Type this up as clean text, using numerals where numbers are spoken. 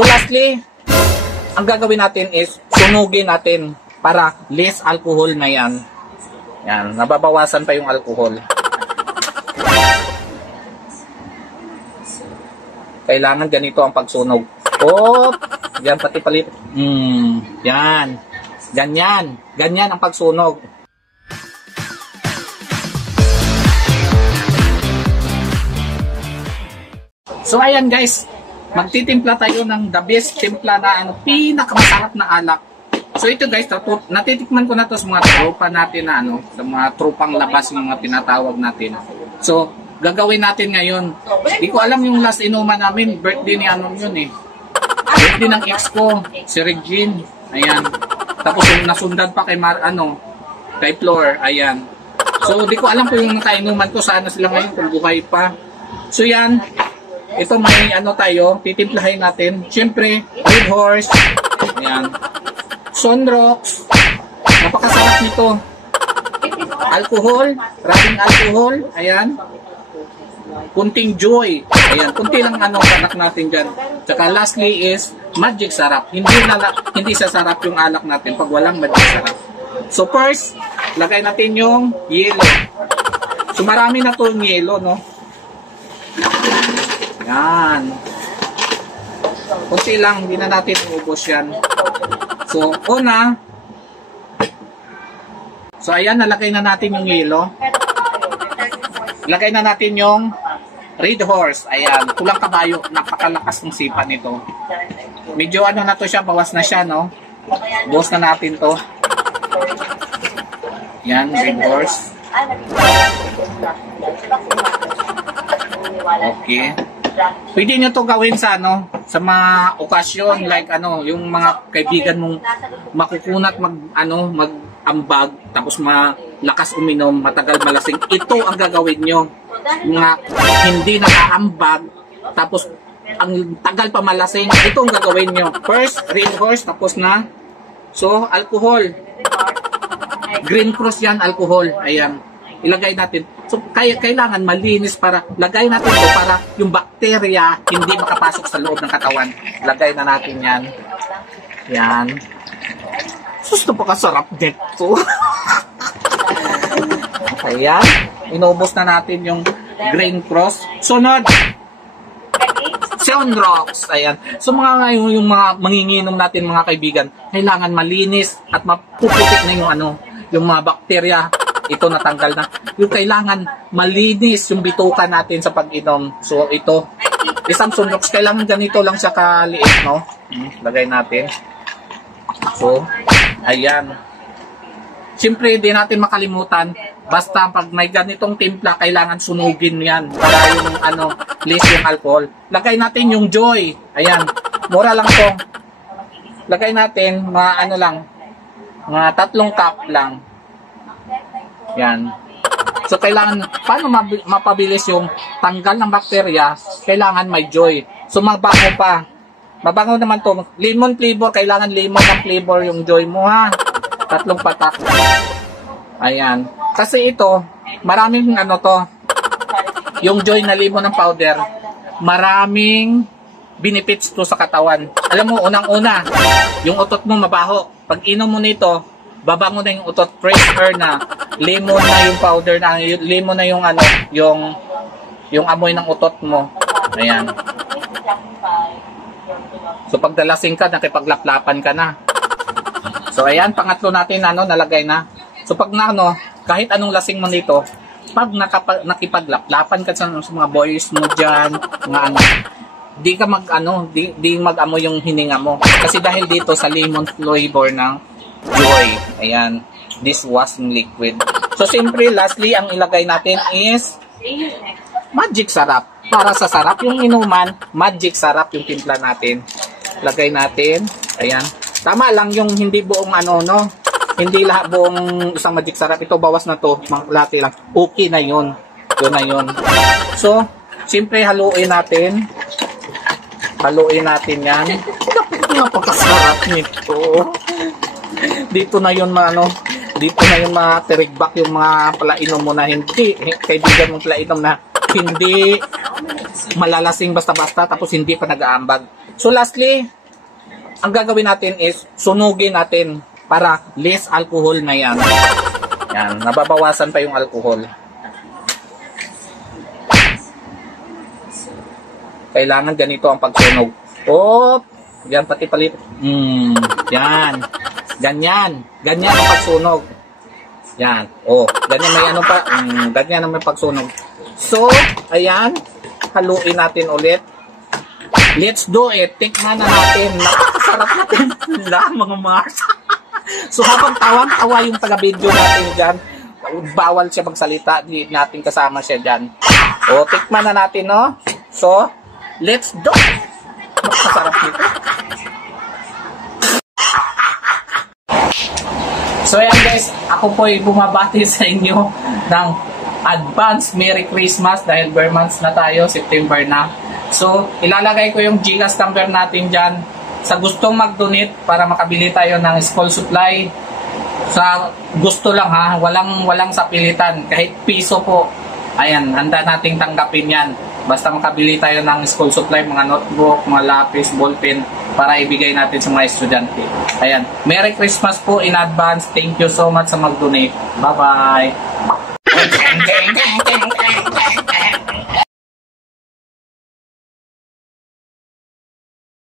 So lastly, ang gagawin natin is sunugin natin para less alcohol na yan. Yan, nababawasan pa yung alcohol. Kailangan ganito ang pagsunog. Oh, yan pati palit. Yan. Ganyan. Ganyan ang pagsunog. So ayan guys, magtitimpla tayo ng the best timpla na pinakamasarap na alak. So ito guys, natitikman ko na to sa mga tropa natin na sa mga tropang labas yung mga tinatawag natin. So gagawin natin ngayon. Hindi ko alam yung last inuman namin, birthday ni yun eh. Birthday ng ex ko, si Regine. Ayan. Tapos yung nasundan pa kay kay Flor. Ayan. So di ko alam kung yung nakainuman ko sana sila ngayon kung buhay pa. So yan. Ito may tayo, titimplahin natin. Siyempre, Red Horse. Ayan. Sunrocks. Napakasarap nito. Alcohol. Maraming alcohol. Ayan. Kunting joy. Ayan. Kunti lang anak natin dyan. Tsaka lastly is magic sarap. Hindi sasarap yung alak natin pag walang magic sarap. So first, lagay natin yung yellow. So marami na to yung yellow, no? Yan. Kunti lang, hindi na natin ubos yan. So, una. So, ayan, nalagay na natin yung yelo. Lagay na natin yung Red Horse. Ayan, kulang kabayo. Napakalakas ng sipa nito. Medyo na to siya, bawas na siya, no? Bawas na natin to. Yan, Red Horse. Okay. Pwede nyo to gawin sa sa mga okasyon like yung mga kaibigan mong makukunat mag-ambag tapos malakas uminom, matagal malasing. Ito ang gagawin nyo. Mga hindi nakaambag tapos ang tagal pa malasing. Ito ang gagawin nyo. First, Red Horse tapos na. So, alcohol. Green Cross yan, alcohol. Ayan. Ilagay natin. So, kailangan malinis para lagay natin ito para yung bakterya hindi makapasok sa loob ng katawan. Lagay na natin yan. Yan. Sus, napakasarap dito. Ayan. Inubos na natin yung Green Cross. Sunod. Sunrocks. Ayan. So, yung mga manginginom natin mga kaibigan, kailangan malinis at mapuputik na yung mga bakterya. Ito natanggal na. Yung kailangan malinis yung bituka natin sa pag-inom. So ito, isang Sunrocks, kailangan ganito lang siya kaliit, no? Lagay natin. So, ayan. Siyempre, di natin makalimutan, basta pag may ganitong timpla, kailangan sunugin yan para yung less yung alcohol. Lagay natin yung Joy. Ayan. Mura lang to. Lagay natin, mga mga 3 cup lang. Yan. So, kailangan, paano mapabilis yung tanggal ng bakterya, kailangan may Joy. So, mabango pa. Mabango naman to. Lemon flavor, kailangan lemon ng flavor yung Joy mo, ha? 3 patak. Ayan. Kasi ito, maraming to. Yung Joy na lemon ng powder, maraming benefits to sa katawan. Alam mo, unang-una, yung utot mo mabaho. Pag inom mo nito, babango na yung utot, fresh air na, lemon na yung powder na, lemon na yung yung amoy ng utot mo. Ayan. So pag dalasing ka, nakipaglaplapan ka na. So ayan, pangatlo natin nalagay na. So pag kahit anong lasing mo dito, pag nakipaglaplapan ka sa mga boys mo diyan, mga di ka di mag-amoy yung hininga mo. Kasi dahil dito sa lemon flavor ng Joy. Ayan. Dishwashing liquid. So, siyempre, lastly, ang ilagay natin is magic sarap. Para sa sarap yung inuman, magic sarap yung timpla natin. Lagay natin. Ayan. Tama lang yung hindi buong hindi lahat buong isang magic sarap. Ito, bawas na to. Lati lang. Okay na yun. Yun na yun. So, siyempre, haluin natin. Haluin natin yan. Napakasarap nito. Dito na yun dito na yung mga tirigbak yung mga palainom mo na hindi, kaibigan mong palainom na hindi malalasing basta-basta tapos hindi pa nag-aambag. So lastly, ang gagawin natin is sunugin natin para less alcohol na yan. Yan, nababawasan pa yung alcohol. Kailangan ganito ang pagsunog. Oh, yan pati palit. Yan. Ganyan. Ganyan ang pagsunog. Yan. Oh, ganyan may ano pa. Ganyan ang may pagsunog. So, ayan. Haluin natin ulit. Let's do it. Tikman na natin. Napakasarap natin. Mga Mars. So, habang tawang-tawa yung taga-video natin dyan, bawal siya magsalita. Di natin kasama siya dyan. O, tikman na natin, no? So, let's do it. Napakasarap nito. So ayan guys, ako po ay bumabati sa inyo ng advance Merry Christmas dahil bare months na tayo, September na. So ilalagay ko yung GCash number natin dyan sa gustong mag-donate para makabili tayo ng school supply. Sa gusto lang ha, walang sa pilitan, kahit piso po. Ayan, handa nating tanggapin yan. Basta makabili tayo ng school supply, mga notebook, mga lapis, ballpen, para ibigay natin sa mga estudyante. Ayan. Merry Christmas po in advance. Thank you so much sa mag-donate. Bye-bye!